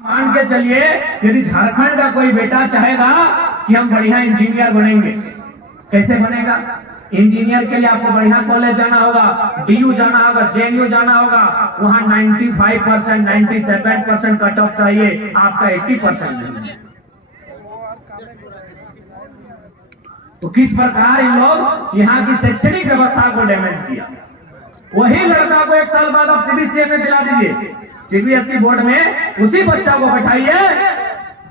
मान के चलिए यदि झारखंड का कोई बेटा चाहेगा कि हम बढ़िया इंजीनियर बनेंगे, कैसे बनेगा? इंजीनियर के लिए आपको बढ़िया कॉलेज जाना होगा, डीयू जाना होगा, जेएनयू जाना होगा, वहां 95%, 97% कट ऑफ चाहिए, आपका 80% नहीं। तो किस प्रकार इन लोग यहाँ की शैक्षणिक व्यवस्था को डैमेज किया। वही लड़का को 1 साल बाद आप सीबीएसई में दिला दीजिए, सीबीएसई बोर्ड में उसी बच्चा को बैठाइए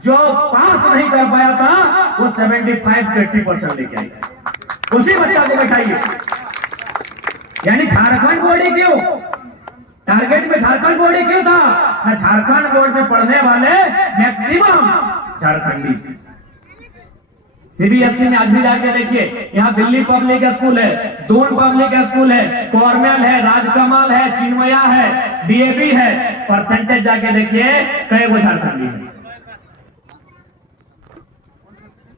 जो पास नहीं कर पाया था, वो 75 to 80% लेके आई, उसी बच्चा को बैठाइए। यानी झारखंड बोर्ड ही क्यों, टारगेट में झारखंड बोर्ड ही क्यों था ना? झारखंड बोर्ड में पढ़ने वाले मैक्सिमम झारखंडी। सीबीएसई में आज भी जाके देखिए, यहाँ दिल्ली पब्लिक स्कूल है, दून पब्लिक स्कूल है, कॉर्नेल है, राजकमल है, चिन्मया है, डीएवी है, परसेंटेज जाके देखिए कई वो झारखंडी है।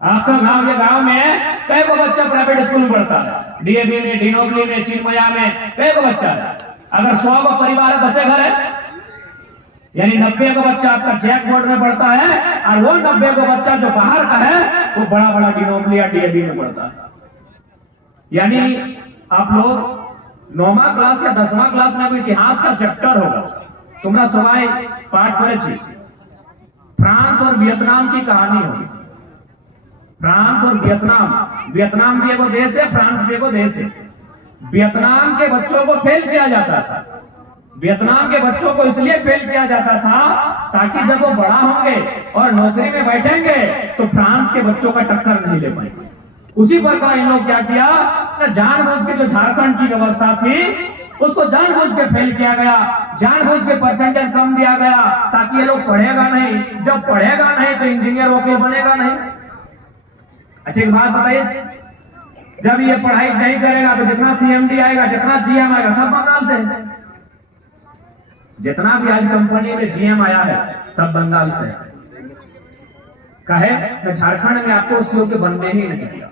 आपका गांव के गांव में कई को बच्चा प्राइवेट स्कूल में पढ़ता है, डीएवी में, डिनोबली में, चिन्मया में कई को बच्चा है। अगर 100 का परिवार है, 10 घर है, यानी 90 का बच्चा आपका जैक बोर्ड में पढ़ता है, और वो 90 का बच्चा जो बाहर का है वो बड़ा बड़ा डिनोबली या डीएवी में पढ़ता है। यानी आप लोग 9वां क्लास या 10वां क्लास में कोई इतिहास का चैप्टर होगा, तुमरा सवाई पाठ करे, फ्रांस और वियतनाम की कहानी होगी। फ्रांस और वियतनाम, वियतनाम भी एगो देश है, फ्रांस भी एगो देश है। वियतनाम के बच्चों को फेल किया जाता था, वियतनाम के बच्चों को इसलिए फेल किया जाता था ताकि जब वो बड़ा होंगे और नौकरी में बैठेंगे तो फ्रांस के बच्चों का टक्कर नहीं ले पाएंगे। उसी प्रकार इन लोग क्या किया, जानबूझ के जो झारखंड की व्यवस्था थी उसको जानबूझ के फेल किया गया, जानबूझ के परसेंटेज कम दिया गया ताकि ये लोग पढ़ेगा नहीं, जब पढ़ेगा नहीं तो इंजीनियर वकील बनेगा नहीं। अच्छा एक बात बताइए, जब ये पढ़ाई नहीं करेगा तो जितना सीएमडी आएगा, जितना जीएम आएगा, सब बंगाल से। जितना भी आज कंपनी में जीएम आया है सब बंगाल से। कहे तो झारखंड में आपको उस योग्य बनने ही नहीं दिया,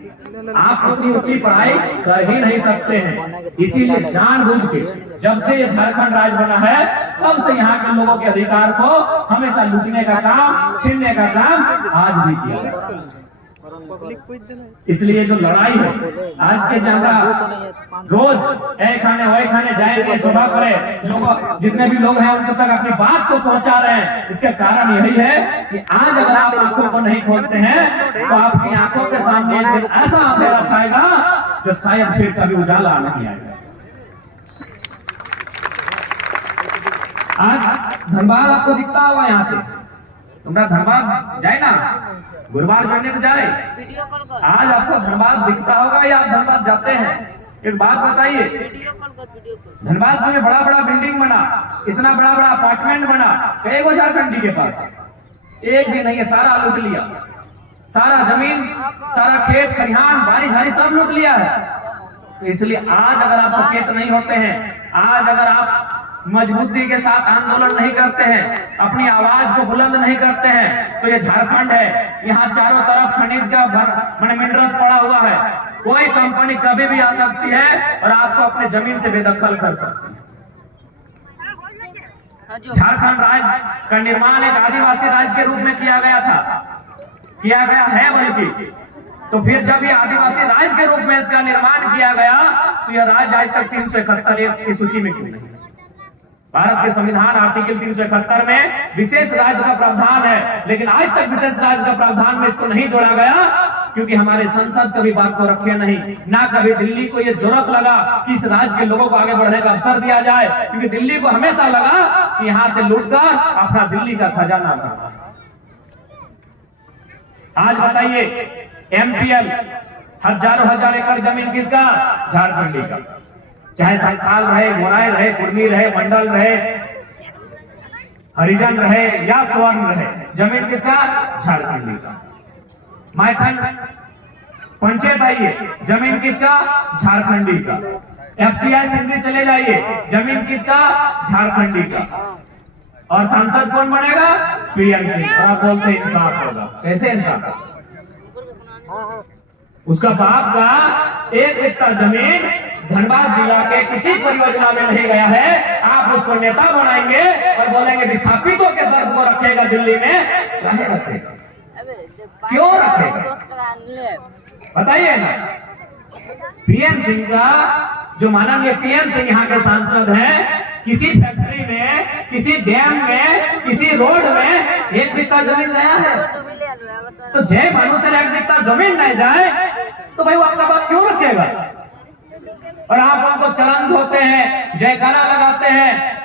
आप उतनी ऊंची पढ़ाई कर ही नहीं सकते हैं। इसीलिए जानबूझ के जब से ये झारखंड राज्य बना है तब से यहाँ के लोगों के अधिकार को हमेशा लूटने का काम, छीनने का काम आज भी किया। इसलिए जो लड़ाई है आज के जंगा, रोज ए खाने वही खाने जाएंगे, सुबह करे लोग, जितने भी लोग हैं उनके तक अपनी बात को पहुंचा रहे हैं। इसका कारण यही है कि आज अगर आप आंखों को नहीं खोलते हैं तो आपकी आंखों के सामने एक दिन ऐसा अंधेरा छाएगा जो शायद फिर कभी उजाला नहीं आएगा। आज धनबाद आपको दिखता होगा, यहाँ से तुम्हारा धनबाद जाए ना, गुरुवार जाने को जाए, आज आपको धनबाद दिखता होगा या आप धनबाद जाते हैं? एक बात बताइए, धनबाद में बड़ा बड़ा बिल्डिंग बना, इतना बड़ा बड़ा अपार्टमेंट बना, कई गो झारखंडी के पास एक भी नहीं है, सारा लूट लिया, सारा जमीन, सारा खेत खलिहान, बारिश हारी सब लूट लिया है। तो इसलिए आज अगर आप सचेत नहीं होते हैं, आज अगर आप मजबूती के साथ आंदोलन नहीं करते हैं, अपनी आवाज को बुलंद नहीं करते हैं, तो ये झारखंड है, यहाँ चारों तरफ खनिज का मिनरल्स पड़ा हुआ है, कोई कंपनी कभी भी आ सकती है और आपको अपने जमीन से बेदखल कर सकती है। झारखंड राज्य का निर्माण एक आदिवासी राज्य के रूप में किया गया था, किया गया है बल्कि। तो फिर जब ये आदिवासी राज्य के रूप में इसका निर्माण किया गया तो यह राज्य आज तक 371 की सूची में क्यों नहीं? भारत के संविधान आर्टिकल 371 में विशेष राज्य का प्रावधान है, लेकिन आज तक विशेष राज्य का प्रावधान में इसको नहीं जोड़ा गया क्योंकि हमारे संसद कभी बात को रखे नहीं, ना कभी दिल्ली को ये जरूरत लगा कि इस राज्य के लोगों को आगे बढ़ने का अवसर दिया जाए, क्योंकि दिल्ली को हमेशा लगा कि यहाँ से लूटकर अपना दिल्ली का खजाना भरना। आज बताइए, एमपीएल हजारों हजार एकड़ जमीन किसका? झारखंडी का। चाहे संथाल रहे, मोराई रहे, कुर्मी रहे, मंडल रहे, हरिजन रहे या स्वर्ण रहे, जमीन किसका? झारखंडी का। मैथन पंचायत आइए, जमीन किसका? झारखंडी का। एफसीआई सिंधी चले जाइए, जमीन किसका? झारखंडी का। और सांसद कौन बनेगा? पीएमसी। आप बोलते इंसाफ होगा, कैसे इंसाफ? उसका बाप का 1 एकड़ जमीन धनबाद जिला के किसी परियोजना में नहीं गया है, आप उसको नेता बनाएंगे और बोलेंगे विस्थापितों के दर्द को रखेगा दिल्ली में, काहे रखेगा, क्यों रखेगा, बताइए ना। पीएम सिंह का, जो माननीय पीएम सिंह यहाँ के सांसद हैं, किसी फैक्ट्री में, किसी डैम में, किसी रोड में 1 बित्ता जमीन गया है? तो जय मनुष्य 1 बित्ता जमीन नहीं जाए तो भाई वो आपका बात क्यों रखेगा? और आप हमको चलन धोते हैं, जयकारा लगाते हैं।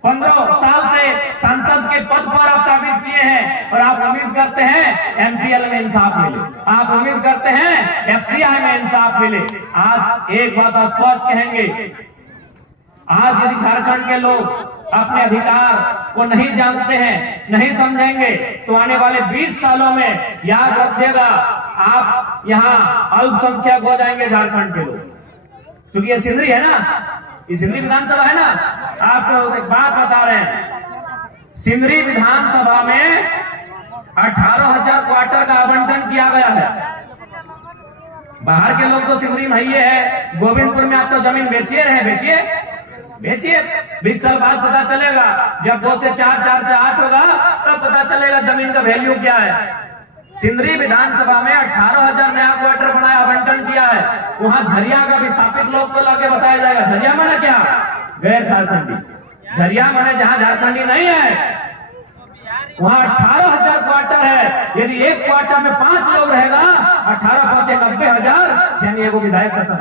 15 साल से सांसद के पद पर आप काबिज किए हैं और आप उम्मीद करते हैं एमपीएल में इंसाफ मिले, आप उम्मीद करते हैं एफसीआई में इंसाफ मिले। आज एक बात स्पष्ट कहेंगे, आज यदि झारखंड के लोग अपने अधिकार को नहीं जानते हैं, नहीं समझेंगे, तो आने वाले 20 सालों में याद रखिएगा, आप यहाँ अल्पसंख्यक हो जाएंगे झारखंड के लोग। क्योंकि ये सिंदरी है ना, ये सिंदरी विधानसभा है ना, आपको एक बात बता रहे हैं, सिंदरी विधानसभा में 18,000 क्वार्टर का आवंटन किया गया है। बाहर के लोग तो सिंदरी में है, गोविंदपुर में आप तो जमीन बेचिए रहे, बेचिए 20 साल बाद पता चलेगा, जब 2 से 4, 4 से 8 होगा तब पता चलेगा जमीन का वैल्यू क्या है। सिंदरी विधानसभा में 18,000 नया क्वार्टर बनाया, आवंटन किया है। वहां झरिया का विस्थापित लोग को लाके बसाया जाएगा। झरिया माने क्या? गैर झारखंडी। झरिया माने जहां झारखंडी नहीं है, वहां 18,000 क्वार्टर है। यदि एक क्वार्टर में 5 लोग रहेगा, 18 5 90,000, यानी एगो विधायक खत्म,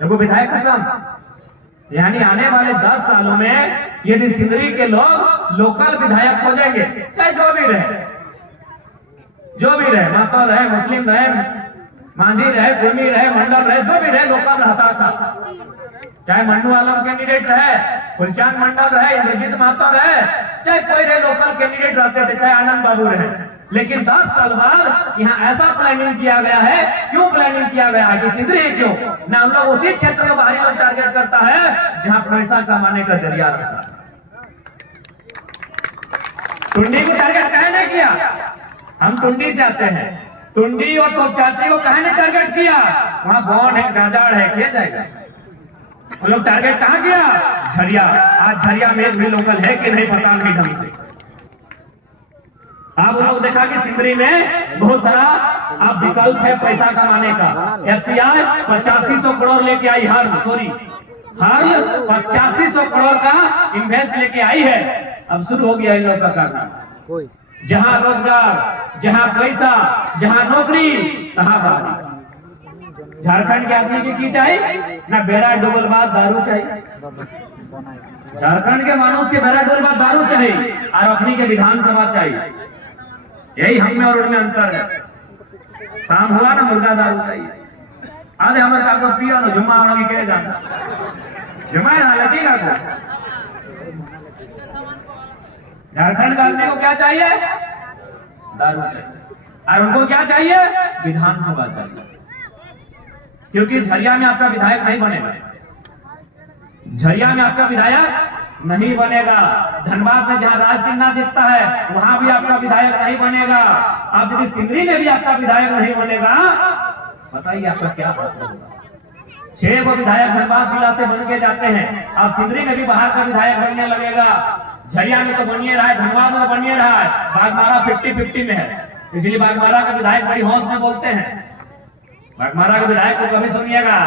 एगो विधायक खत्म। यानी आने वाले 10 सालों में यदि सिंदरी के लोग लोकल विधायक हो जाएंगे, चाहे जो भी रहे, माता रहे, मुस्लिम रहे, मांझी रहे, कुर्मी रहे, मंडल रहे, जो भी रहे, लोकल रहता था। चाहे मंडू आलम कैंडिडेट रहे, फुलचांद मंडल रहे, इंद्रजीत महतो रहे, चाहे कोई रहे, लोकल कैंडिडेट रहते थे, चाहे आनंद बाबू रहे। लेकिन 10 साल बाद यहाँ ऐसा प्लानिंग किया गया है। क्यों प्लानिंग किया गया है कि सिंदरी क्यों ना, हम लोग उसी क्षेत्र को बाहरी लोग टारगेट करता है जहाँ पैसा कमाने का जरिया रहता है। टुंडी को टारगेट काहे नहीं किया? हम टुंडी से आते हैं, टुंडी और तो चाची को काहे नहीं टारगेट किया? वहाँ बौन है, गाजाड़ है, किया जाएगा। वो लोग टारगेट कहाँ किया? झरिया। आज झरिया में भी लोकल है कि नहीं पता नहीं ढंग से। आप लोग देखा कि सिंदरी में बहुत सारा अब विकल्प है पैसा कमाने का। एफसीआई 8500 करोड़ लेके आई, हर 8500 करोड़ का इन्वेस्ट लेके आई है। अब शुरू हो गया इन लोग का काम, जहां रोजगार, जहां पैसा, जहां नौकरी, तहां बात। झारखंड के आदमी की चाहिए ना, बेड़ा डुबल बाद दारू चाहिए। झारखंड के मानुष के बेड़ा डुबल बाद दारू चाहिए और अपनी के विधानसभा चाहिए। यही हम में और उनमें अंतर है। शाम हुआ ना, मुर्गा दारू चाहिए। आधे हमारे काको पियो ना, जुम्मा होना के जाना जुम्मा ना लगी काको। झारखंड का आदमी को क्या चाहिए? दारू चाहिए। और उनको क्या चाहिए? विधानसभा चाहिए। क्योंकि झरिया में आपका विधायक नहीं बनेगा, झरिया में आपका विधायक नहीं बनेगा। धनबाद में जहां राज सिंह ना जीतता है, वहां भी आपका विधायक नहीं बनेगा। अब यदि सिंदरी में भी आपका विधायक नहीं बनेगा, बताइए आपका क्या हासिल होगा? 6 वो विधायक धनबाद जिला से बन के जाते हैं, अब सिंदरी में भी बाहर का विधायक बनने लगेगा। झरिया में तो बनिए रहा है, धनबाद में बनिए रहा है, बागमारा 50-50 में है। इसलिए बागमारा का विधायक बड़ी होश में बोलते हैं। बागमारा के विधायक को कभी सुनिएगा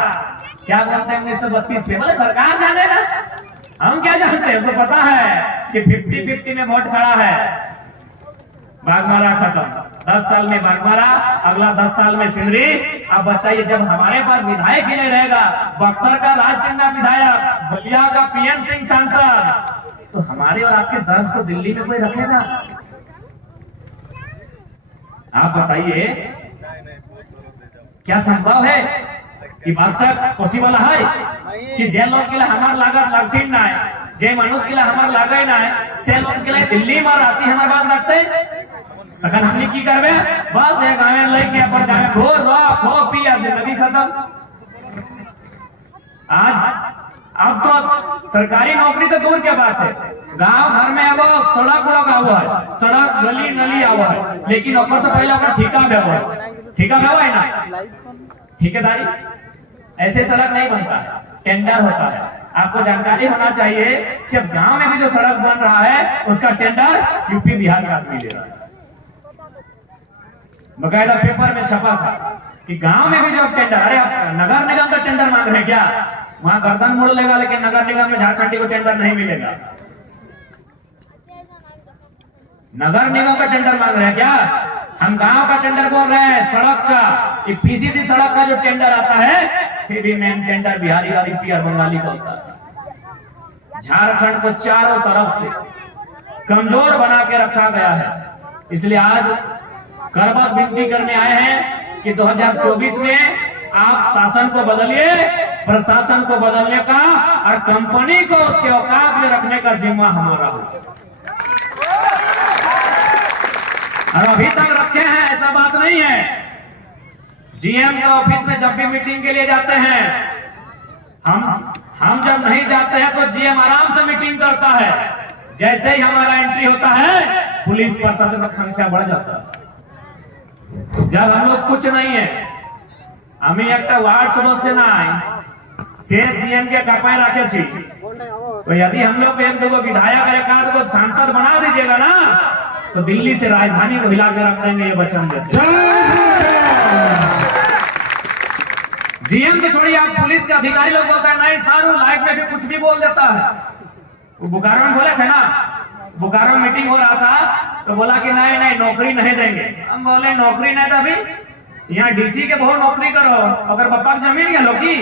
क्या बोलते हैं 1932 में, बोले सरकार जानेगा, हम क्या जानते हैं, तो पता है कि 50-50 में वोट खड़ा है। बागमारा खत्म, 10 साल में बागमारा, अगला 10 साल में सिंदरी। अब बताइए, जब हमारे पास विधायक ही नहीं रहेगा, बक्सर का राज सिंह का विधायक, बलिया का पीएम सिंह सांसद, तो हमारे और आपके दर्द को दिल्ली में कोई रखेगा? आप बताइए क्या संभव है कि बात पॉसिबल है कि जे लोग के लिए हमार लागत लगती ना है, जे मनुष्य के लिए हमार लागे ना है, से लोग के लिए दिल्ली में रांची हमार बात लगते, तखन हमने की करबे? बस एक गाँव लेके अपन गाँव घोर रो खो पी अब जिंदगी खत्म। आज अब तो सरकारी नौकरी तो दूर क्या बात है, गांव घर में एगो सड़क उड़क आवा है, सड़क गली नली आवा है, लेकिन ओकर से पहले ओकर ठेका देवा है, ठेका देवा है ना, ठेकेदारी, ऐसे सड़क नहीं बनता, टेंडर होता है। आपको जानकारी होना चाहिए कि अब गांव में भी जो सड़क बन रहा है उसका टेंडर यूपी बिहार का आदमी ले रहा है। बकायदा पेपर में छपा था कि गांव में भी जो टेंडर, अरे आप नगर निगम का टेंडर मांग रहे हैं क्या? वहां गर्दन मोड़ लेगा, लेकिन नगर निगम में झारखंडी को टेंडर नहीं मिलेगा। नगर निगम का टेंडर मांग रहे हैं क्या? हम गांव का टेंडर बोल रहे हैं, सड़क का। ये पीसीसी सड़क का जो टेंडर आता है फिर भी मेन टेंडर बिहारी और यूपी और बंगाली का होता है। झारखंड को चारों तरफ से कमजोर बना के रखा गया है। इसलिए आज करबद्ध विनती करने आए हैं कि 2024 में आप शासन को बदलिए, प्रशासन को बदलने का और कंपनी को उसके औकात में रखने का जिम्मा हमारा हो। और अभी तक रखे हैं, ऐसा बात नहीं है। जीएम के ऑफिस में जब भी मीटिंग के लिए जाते हैं, हम जब नहीं जाते हैं तो जीएम आराम से मीटिंग करता है। जैसे ही हमारा एंट्री होता है पुलिस प्रशासन की संख्या बढ़ जाता है। जब हम लोग कुछ नहीं है, हमें एक वार्ड सदस्य ना से जीएम के कपाई रखे छी, तो यदि हम लोग एक दो विधायक एक आध को सांसद बना दीजिएगा ना, तो दिल्ली से राजधानी को हिला के रख देंगे, ये वचन देते। जीएम के छोड़िए, आप पुलिस के अधिकारी लोग बोलते हैं नहीं सर वो लाइफ में भी कुछ भी बोल देता है। वो बोकारो में बोले थे ना, बोकारो में मीटिंग हो रहा था तो बोला कि नहीं नहीं नौकरी नहीं देंगे। हम बोले नौकरी नहीं, तो अभी यहाँ डीसी के बहुत नौकरी करो, अगर पापा की जमीन गया लोगी,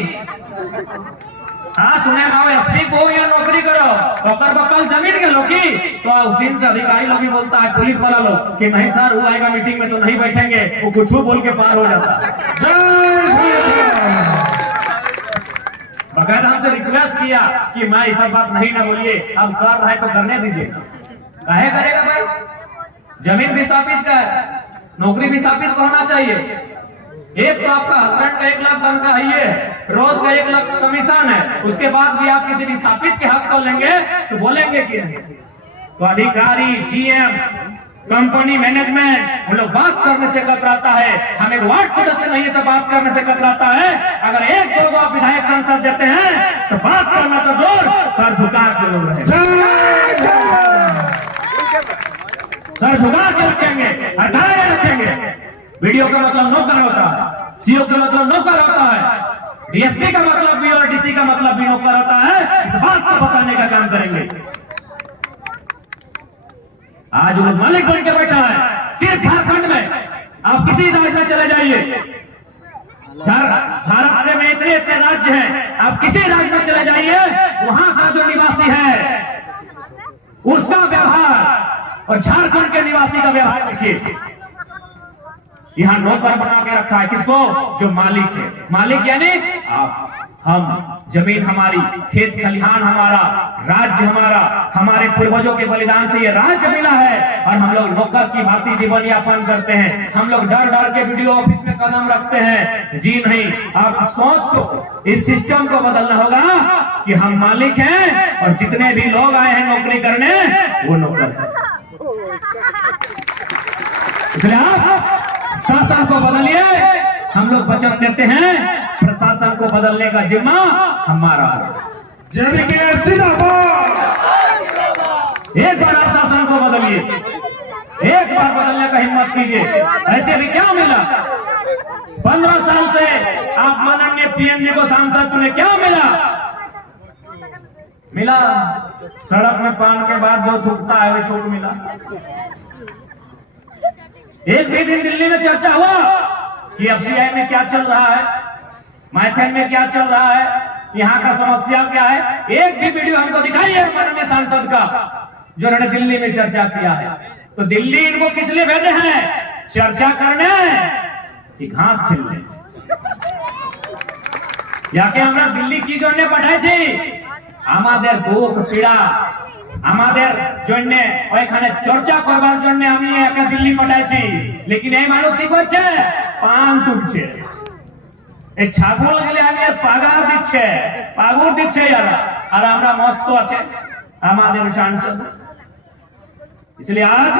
हाँ सुने ना एसपी को या नौकरी करो, अगर पापा की जमीन गया लोगी, तो उस दिन से अधिकारी लोग भी बोलता है, पुलिस वाला लोग कि नहीं सर वो आएगा मीटिंग में तो नहीं बैठेंगे, वो कुछ बोल के पार हो जाता है। बकायदा हमसे रिक्वेस्ट किया कि मैं ये सब बात नहीं ना बोलिए, अब कर रहा है तो करने दीजिए। काहे करेगा भाई? जमीन विस्थापित का है, नौकरी विस्थापित को होना चाहिए। एक तो आपका हस्बैंड का 1 लाख तनख्वाह है, ये रोज का 1 लाख कमीशन है, उसके बाद भी आप किसी विस्थापित के हक को लेंगे तो बोलेंगे कि नहीं। तो अधिकारी, जीएम, कंपनी मैनेजमेंट हम लोग बात करने से कतराता है। हम एक वार्ड सदस्य नहीं से बात करने से कतराता है। अगर एक दो आप विधायक सांसद देते हैं तो बात करना तो दूर, सर झुका के लोग रहे, सर झुका के रखेंगे, हटाए रखेंगे। वीडियो का मतलब नौकर होता है, सीओ का मतलब नौकर होता है, डीएसपी का मतलब भी और डीसी का मतलब भी नौकर होता है। इस बात को बताने का काम करेंगे। आज लोग मालिक बन के बैठा है सिर्फ झारखंड में। आप किसी राज्य में चले जाइए, भारत में इतने इतने राज्य हैं, आप किसी राज्य में चले जाइए, वहां का जो निवासी है उसका व्यवहार और झारखंड के निवासी का व्यवहार देखिए। यहाँ नौकर बना के रखा है किसको? जो मालिक है। मालिक यानी आप, हम, जमीन हमारी, खेत खलिहान हमारा, राज्य हमारा, हमारे पूर्वजों के बलिदान से ये राज्य मिला है और हम लोग नौकर की भांति जीवन यापन करते हैं। हम लोग डर डर के वीडियो ऑफिस में कदम रखते हैं। जी नहीं, आप सोच को, इस सिस्टम को बदलना होगा कि हम मालिक हैं और जितने भी लोग आए हैं नौकरी करने वो नौकर है। इसलिए आप शासन को बदलिए, हम लोग वचन देते हैं प्रशासन को बदलने का जिम्मा हमारा है। एक बार आप शासन को बदलिए, एक बार बदलने का हिम्मत कीजिए। ऐसे भी क्या मिला? 15 साल से आप माननीय पीएम जी को सांसद चुने, क्या मिला? सड़क में पान के बाद जो थूकता है वो थूक मिला। एक भी दिन दिल्ली में चर्चा हुआ कि एफसीआई में क्या चल रहा है, मैथन में क्या चल रहा है, यहाँ का समस्या क्या है? एक भी वीडियो हमको दिखाइए माननीय सांसद का जो उन्होंने दिल्ली में चर्चा किया है। तो दिल्ली इनको किस लिए भेजे हैं? चर्चा करने कि घास छिलने। याके हमरा दिल्ली की जोड़ने पठाई थी আমাদের দুঃখ পীড়া আমাদের জন্য ওইখানে চর্চা করবার জন্য আমি একা দিল্লি পাঠাইছি, लेकिन এই মানুষ কি করছে? পান তুলছে। এই ছাগল গেলে আমি পাগার দিচ্ছে, পাগুর দিচ্ছে এরা, আর আমরা মস্ত আছে আমাদের সাংসদ। इसलिए आज